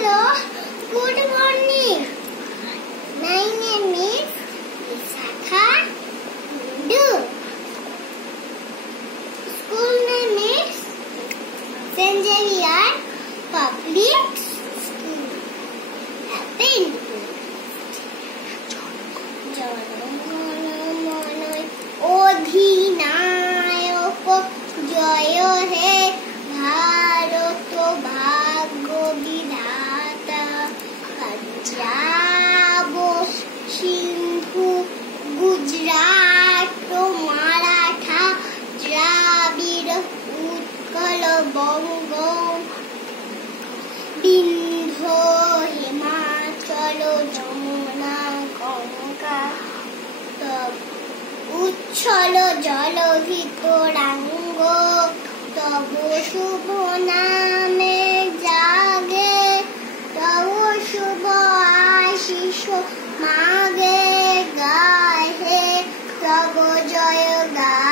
Hello, good morning. My name is Visakha Du. School name is St. Xavier Public School. অধিনায়ক জয় হে ভারত ভাগ্য বিধাতা পঞ্জাব সিন্ধু গুজরাট মারাঠা দ্রাবিড় উৎকল বঙ্গ বিন্ধ্য হিমাচল যমুনা গঙ্গা উচ্ছল জলধি তরাঙ্গ তব শুভ নামে জাগে তব শুভ আশিস মাগে গাহে তব জয় গা